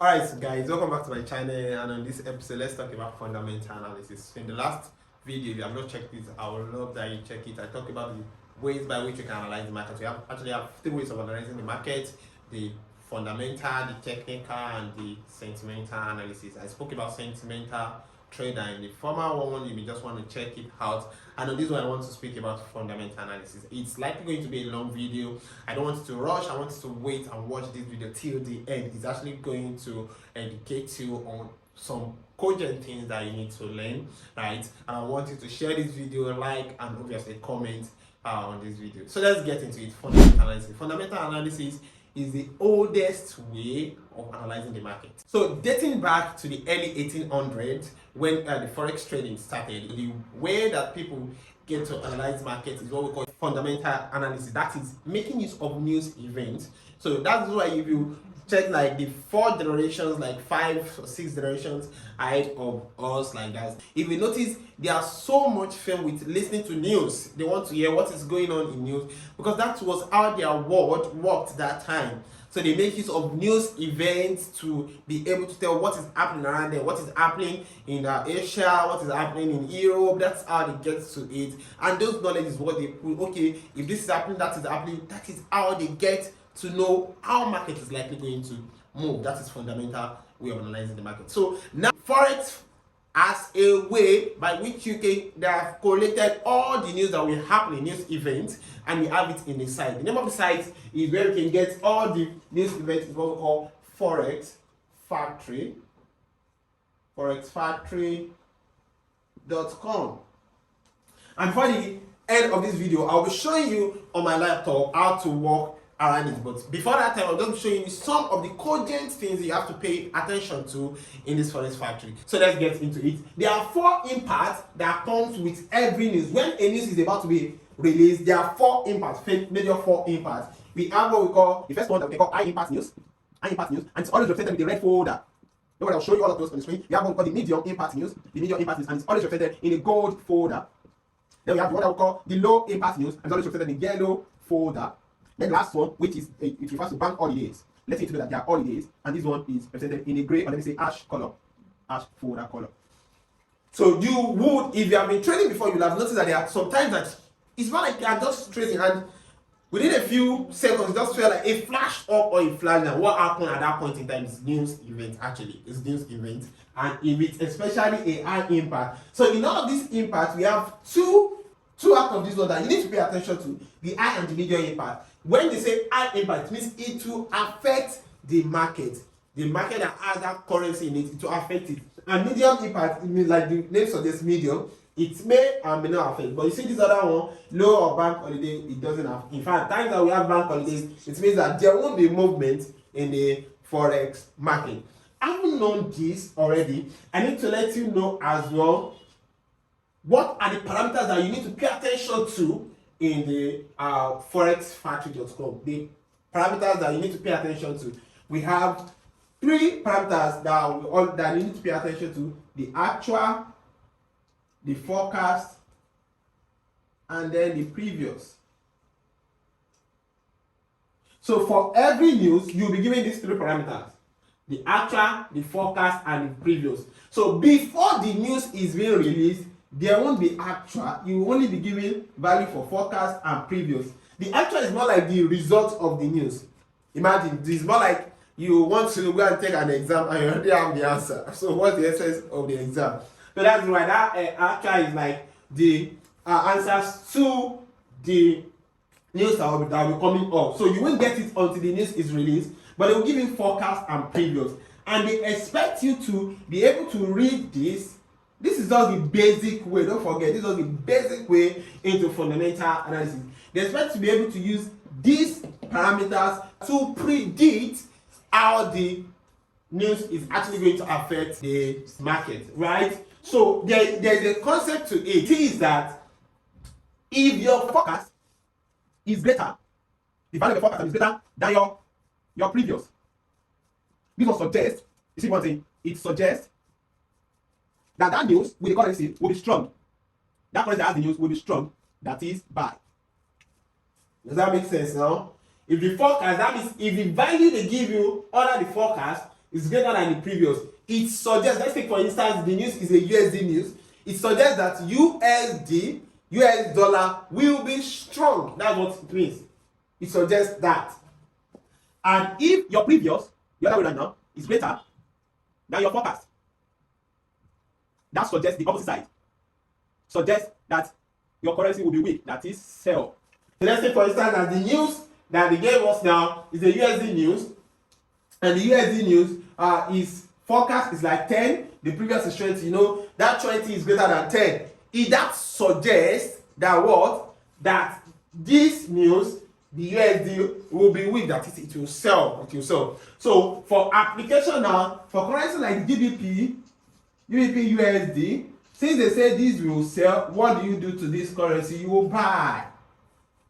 Alright, so guys, welcome back to my channel, and on this episode let's talk about fundamental analysis. In the last video, if you have not checked it, I would love that you check it. I talk about the ways by which you can analyze the market. We actually have three ways of analyzing the market: the fundamental, the technical, and the sentimental analysis. I spoke about sentimental trader in the former one. You may just want to check it out. And on this one I want to speak about fundamental analysis. It's likely going to be a long video. I don't want you to rush. I want you to wait and watch this video till the end. It's actually going to educate you on some cogent things that you need to learn, right? And I want you to share this video, like, and obviously comment on this video. So let's get into it. Fundamental analysis. Fundamental analysis is the oldest way of analyzing the market. So dating back to the early 1800s, when the forex trading started, the way that people get to analyze markets is what we call fundamental analysis. That is making use of news events. So that's why if you check like the 4 generations, like 5 or 6 generations ahead of us, like that, if you notice, they are so much fun with listening to news. They want to hear what is going on in news because that was how their world worked that time. So they make use of news events to be able to tell what is happening around them, what is happening in Asia, what is happening in Europe. That's how they get to it. And those knowledge is what they put. Okay, if this is happening, that is happening. That is how they get to know how market is likely going to move. That is fundamental way of analyzing the market. So now Forex as a way by which they have collated all the news that will happen in news events, and we have it in the site. The name of the site is where you can get all the news events. Is what we call Forex Factory. Forexfactory.com. And for the end of this video, I'll be showing you on my laptop how to work around it. But before that time, I'm going to be showing you some of the cogent things you have to pay attention to in this Forex Factory. So let's get into it. There are 4 impacts that comes with every news. When a news is about to be released, there are 4 impacts, major 4 impacts. We have what we call the first one that we call high impact news, and it's always represented with the red folder. Don't worry, I'll show you all of those on the screen. We have what we call the medium impact news, and it's always represented in a gold folder. Then we have the one that we call the low impact news, and it's always represented in the yellow folder. Then the last one, which is it refers to bank holidays. Let's say to know that there are holidays, and this one is represented in a grey, or let me say ash color, ash folder color. So you would, if you have been trading before, you'll have noticed that there are sometimes that it's not like you are just trading and within a few seconds, just feel like a flash up or a flash down. What happened at that point in time is news event. Actually, it's news event, and if it's especially a high impact. So in all of these impacts, we have two out of this one that you need to pay attention to: the high and the medium impact. When they say high impact, it means it will affect the market. The market that has that currency in it, it will affect it. And medium impact, it means like the name suggests medium, it may and may not affect. But you see this other one, low or bank holiday, it doesn't have. In fact, times that we have bank holidays, it means that there won't be movement in the forex market. Having known this already, I need to let you know as well what are the parameters that you need to pay attention to in the Forexfactory.com. The parameters that you need to pay attention to. We have 3 parameters that you need to pay attention to: the actual, the forecast, and then the previous. So for every news, you'll be given these 3 parameters: the actual, the forecast, and the previous. So before the news is being released, there won't be actual. You will only be given value for forecast and previous. The actual is more like the result of the news. Imagine, this is more like you want to go and take an exam and you already have the answer. So what's the essence of the exam? So that's why that actual is like the answers to the news that will be coming up. So you won't get it until the news is released, but they will give you forecast and previous. And they expect you to be able to read this. This is just the basic way. Don't forget, this is just the basic way into fundamental analysis. They expect to be able to use these parameters to predict how the news is actually going to affect the market, right? So there is a concept to it. It is that if your forecast is greater, the value of your forecast is greater than your previous, this will suggest, you see one thing, it suggests that news with the currency will be strong. That currency that has the news will be strong. That is buy. Does that make sense now? If the forecast, that means if the value they give you under the forecast is greater than the previous, it suggests, let's take for instance, the news is a USD news. It suggests that USD, US dollar, will be strong. That's what it means. It suggests that. And if your previous, the other way right now, is greater than your forecast, that suggests the opposite side. Suggests that your currency will be weak, that is sell. So let's say for instance that the news that they gave us now is the USD news, and the USD news is forecast is like 10, the previous is 20. You know that 20 is greater than 10. If that suggests that what? That this news, the USD will be weak, that it will sell, it will sell. So for application now, for currency like GBP USD, since they say this will sell, what do you do to this currency? You will buy.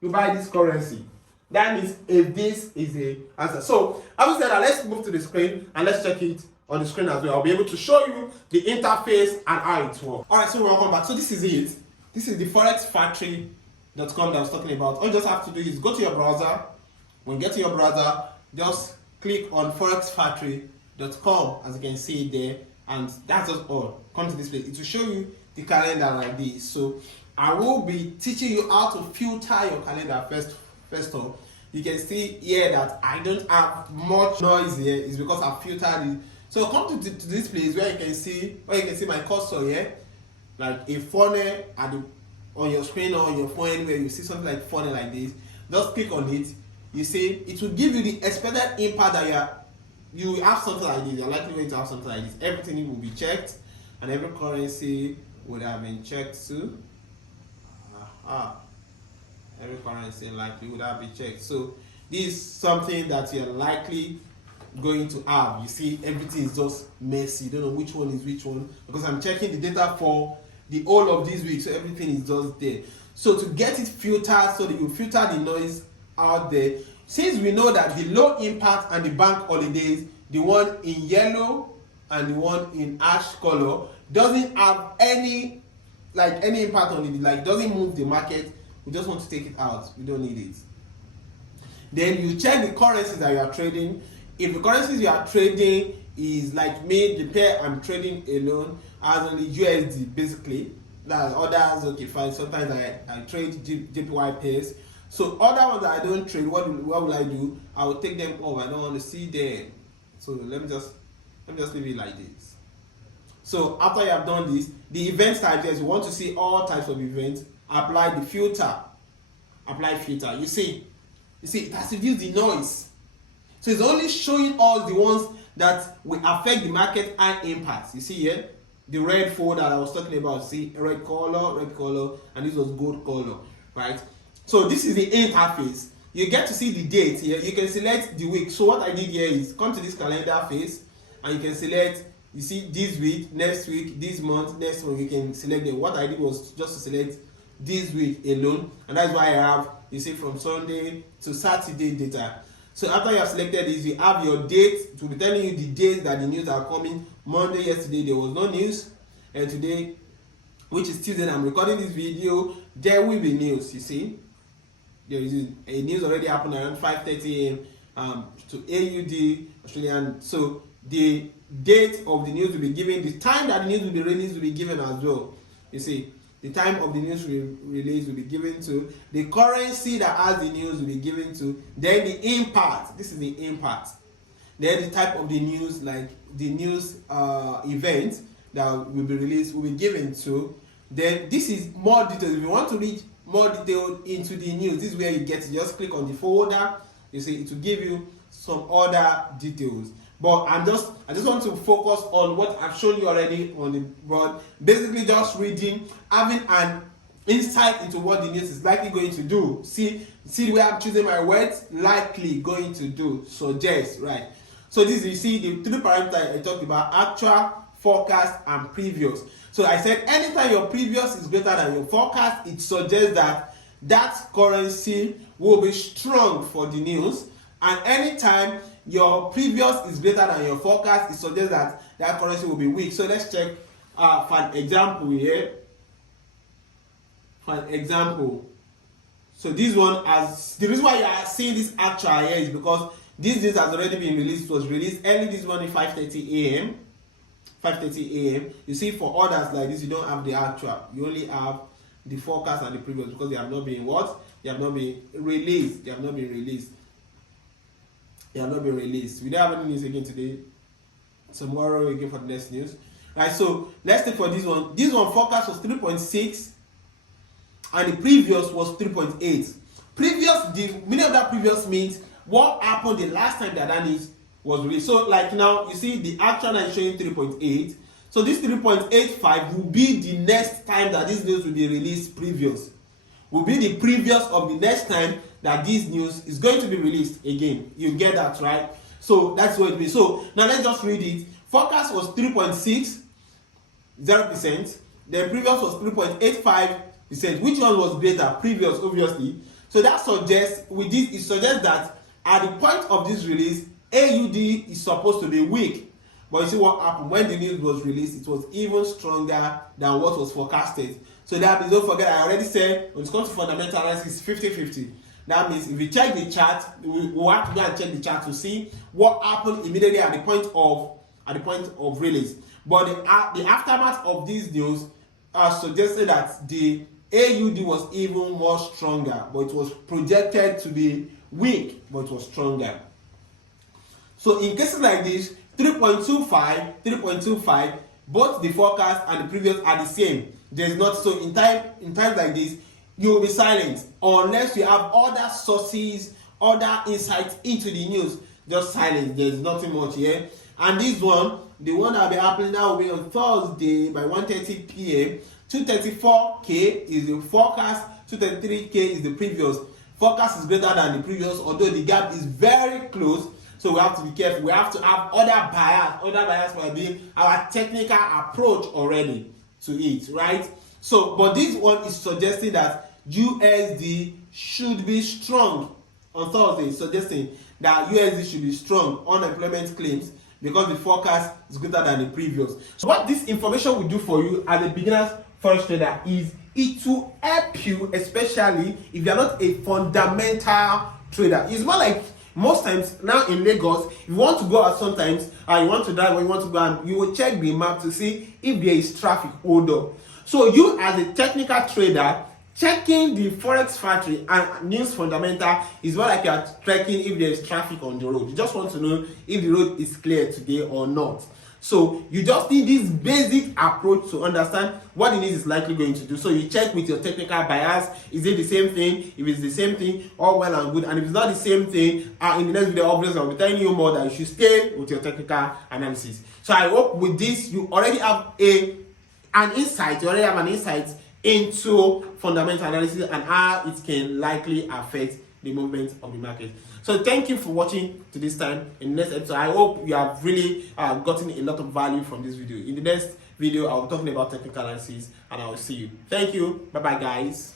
You buy this currency. That means if this is a answer. So having said that, let's move to the screen and let's check it on the screen as well. I'll be able to show you the interface and how it works. Alright, so welcome back. So this is it. This is the forexfactory.com that I was talking about. All you just have to do is go to your browser. When you get to your browser, just click on forexfactory.com, as you can see there, and that's just all. Come to this place. It will show you the calendar like this. So I will be teaching you how to filter your calendar first off. You can see here that I don't have much noise here. It's because I filtered it. So come to this place where you can see my cursor here, like a funnel on your screen or on your phone, anywhere you see something like funnel like this. Just click on it. You see it will give you the expected impact that you have something like this. You're likely going to have something like this. Everything will be checked, and every currency would have been checked too. Every currency likely would have been checked. So this is something that you're likely going to have. You see, everything is just messy. You don't know which one is which one, because I'm checking the data for the whole of this week, so everything is just there. So to get it filtered, so that you filter the noise out there, since we know that the low impact and the bank holidays, the one in yellow and the one in ash color, doesn't have any impact on it, like doesn't move the market, we just want to take it out. We don't need it. Then you check the currencies that you are trading. If the currencies you are trading is like me, the pair I'm trading alone has only USD basically. That others, okay fine, sometimes I trade JPY pairs. So other ones that I don't trade, what will I do? I will take them off. I don't want to see them. So let me just leave it like this. So after you have done this, the event types, yes, you want to see all types of events. Apply the filter. Apply filter. You see it has reduced the noise. So it's only showing all the ones that will affect the market and impact. You see here, the red folder that I was talking about. See, red color, and this was gold color, right? So this is the interface. You get to see the date here. You can select the week. So what I did here is come to this calendar face, and you can select. You see this week, next week, this month, next month. You can select them. What I did was just to select this week alone, and that's why I have, you see, from Sunday to Saturday data. So after you have selected this, you have your date. It will be telling you the days that the news are coming. Monday, yesterday there was no news, and today, which is Tuesday, I'm recording this video, there will be news. You see, there is a news already happened around 5:30 a.m. To AUD Australian. So the date of the news will be given, the time that the news will be released will be given as well. You see, the time of the news release will be given to, the currency that has the news will be given to, then the impact. This is the impact. Then the type of the news, like the news event that will be released, will be given to. Then this is more details. If you want to read more detail into the news, this is where you get to just click on the folder. You see, it will give you some other details. But I just want to focus on what I've shown you already on the board. Basically, just reading, having an insight into what the news is likely going to do. See the way I'm choosing my words. Likely going to do, suggest, right? So this, you see the three parameters I talked about: actual, forecast, and previous. So I said anytime your previous is greater than your forecast, it suggests that that currency will be strong for the news. And anytime your previous is greater than your forecast, it suggests that that currency will be weak. So let's check for an example here. For an example, so this one, as the reason why you are seeing this actual here is because This news has already been released. It was released early this morning, 5:30 a.m. 5:30 a.m. You see, for others like this, you don't have the actual. You only have the forecast and the previous, because they have not been what? They have not been released. They have not been released. They have not been released. We don't have any news again today. Tomorrow again for the next news. Right, so let's take for this one. This one forecast was 3.6 and the previous was 3.8. Previous, the meaning of that previous means what happened the last time that news was released. So like now, you see the actual is showing 3.8. So this 3.85 will be the next time that this news will be released. Previous will be the previous of the next time that this news is going to be released again. You get that, right? So that's what it means. So now let's just read it. Forecast was 3.60%. The previous was 3.85%. Which one was greater? Previous, obviously. So that suggests, with this, it suggests that at the point of this release, AUD is supposed to be weak. But you see what happened when the news was released, it was even stronger than what was forecasted. So that means, don't forget, I already said when it comes to fundamental analysis, 50-50. That means if you check the chart, we have to go and check the chart to see what happened immediately at the point of release. But the aftermath of this news suggested that the AUD was even more stronger, but it was projected to be weak, but it was stronger. So in cases like this, 3.25, both the forecast and the previous are the same. There's not, so in times like this, you will be silent unless you have other sources, other insights into the news. Just silence. There's nothing much here. And this one, the one that will be happening now, will be on Thursday by 1:30 p.m. 234K is the forecast, 233K is the previous. Forecast is greater than the previous, although the gap is very close. So we have to be careful. We have to have other bias. Other bias will be our technical approach already to it, right? So, but this one is suggesting that USD should be strong on Thursday. Suggesting that USD should be strong on unemployment claims because the forecast is greater than the previous. So what this information will do for you as a beginner's forex trader is it will help you, especially if you are not a fundamental trader. It's more like most times now in Lagos, if you want to go out sometimes, you want to drive or you want to go, and you will check the map to see if there is traffic. Hold up. So you as a technical trader, checking the Forex Factory and news fundamental is more like you are checking if there is traffic on the road. You just want to know if the road is clear today or not. So you just need this basic approach to understand what the news is likely going to do. So you check with your technical bias. Is it the same thing? If it's the same thing, all well and good. And if it's not the same thing, in the next video, obviously, I'll be telling you more that you should stay with your technical analysis. So I hope with this, you already have an insight. You already have an insight into fundamental analysis and how it can likely affect the movement of the market. So thank you for watching to this time. In the next episode, I hope you have really gotten a lot of value from this video. In the next video, I'll be talking about technical analysis and I will see you. Thank you. Bye bye, guys.